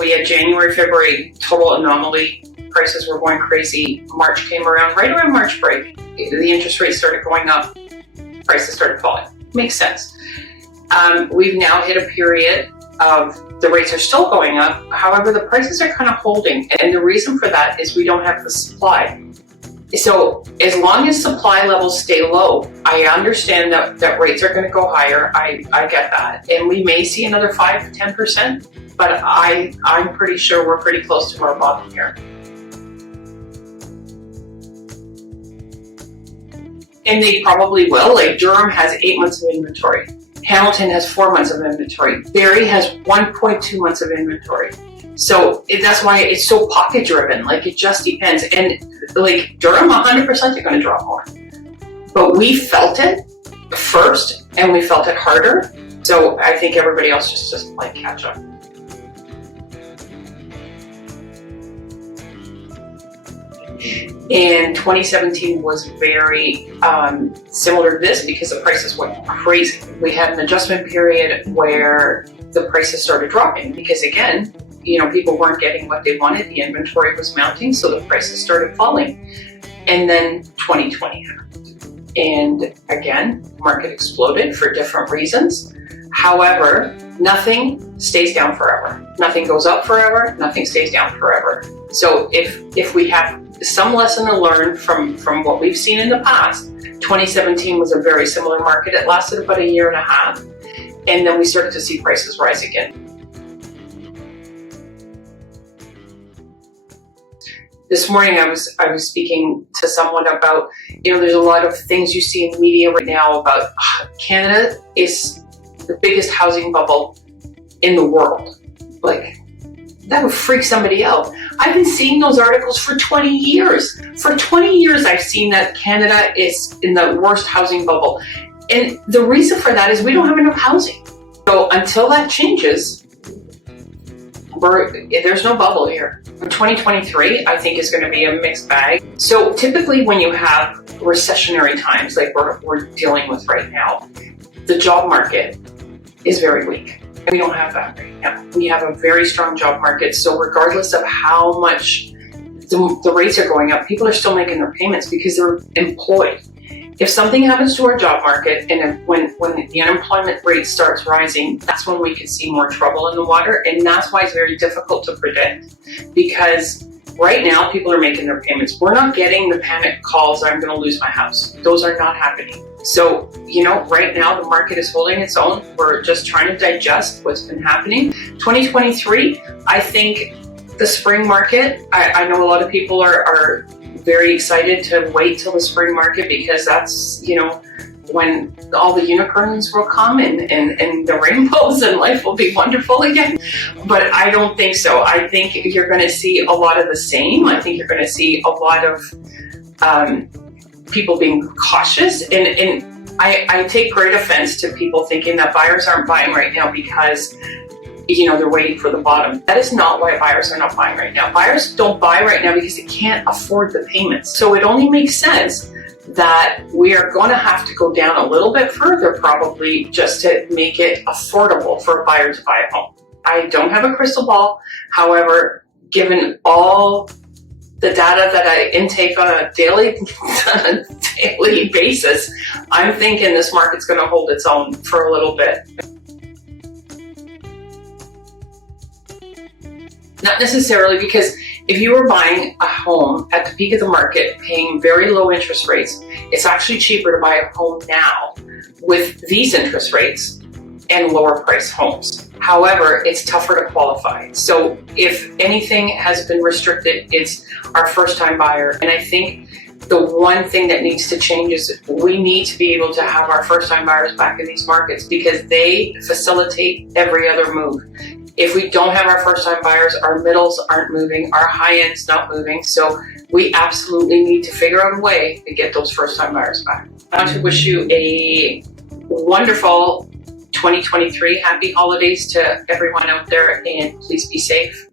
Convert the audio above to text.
We had January, February, total anomaly. Prices were going crazy. March came around, right around March break. The interest rates started going up. Prices started falling. Makes sense. We've now hit a period of the rates are still going up. However, the prices are kind of holding. And the reason for that is we don't have the supply. So as long as supply levels stay low, I understand that rates are going to go higher. I get that. And we may see another 5 to 10%, but I'm pretty sure we're pretty close to our bottom here. And they probably will. Like Durham has 8 months of inventory. Hamilton has 4 months of inventory. Barrie has 1.2 months of inventory. So that's why it's so pocket driven. Like it just depends. And like Durham, 100% are going to drop more. But we felt it first and we felt it harder. So I think everybody else just playing catch up. And 2017 was very similar to this because the prices went crazy. We had an adjustment period where the prices started dropping because again, people weren't getting what they wanted. The inventory was mounting, so the prices started falling. And then 2020 happened. And again, the market exploded for different reasons. However, nothing stays down forever. Nothing goes up forever. Nothing stays down forever. So if we have some lesson to learn from what we've seen in the past, 2017 was a very similar market. It lasted about a year and a half. And then we started to see prices rise again. This morning I was speaking to someone about, there's a lot of things you see in the media right now about Canada is the biggest housing bubble in the world. Like, that would freak somebody out. I've been seeing those articles for 20 years. For 20 years I've seen that Canada is in the worst housing bubble. And the reason for that is we don't have enough housing. So until that changes, there's no bubble here. 2023, I think, is going to be a mixed bag. So typically when you have recessionary times like we're dealing with right now, the job market is very weak. We don't have that right now. We have a very strong job market. So regardless of how much the rates are going up, people are still making their payments because they're employed. If something happens to our job market and when the unemployment rate starts rising, that's when we could see more trouble in the water. And that's why it's very difficult to predict, because right now people are making their payments. We're not getting the panic calls, I'm going to lose my house. Those are not happening. So, right now the market is holding its own. We're just trying to digest what's been happening. 2023, I think the spring market, I know a lot of people are very excited to wait till the spring market because that's, when all the unicorns will come and the rainbows and life will be wonderful again. But I don't think so. I think you're going to see a lot of the same. I think you're going to see a lot of people being cautious. And I take great offense to people thinking that buyers aren't buying right now because they're waiting for the bottom. That is not why buyers are not buying right now. Buyers don't buy right now because they can't afford the payments. So it only makes sense that we are going to have to go down a little bit further probably just to make it affordable for a buyer to buy a home. I don't have a crystal ball. However, given all the data that I intake on a daily basis, I'm thinking this market's going to hold its own for a little bit. Not necessarily, because if you were buying a home at the peak of the market, paying very low interest rates, it's actually cheaper to buy a home now with these interest rates and lower price homes. However, it's tougher to qualify. So if anything has been restricted, it's our first time buyer. And I think the one thing that needs to change is we need to be able to have our first time buyers back in these markets because they facilitate every other move. If we don't have our first-time buyers, our middles aren't moving, our high-end's not moving, so we absolutely need to figure out a way to get those first-time buyers back. I want to wish you a wonderful 2023. Happy holidays to everyone out there, and please be safe.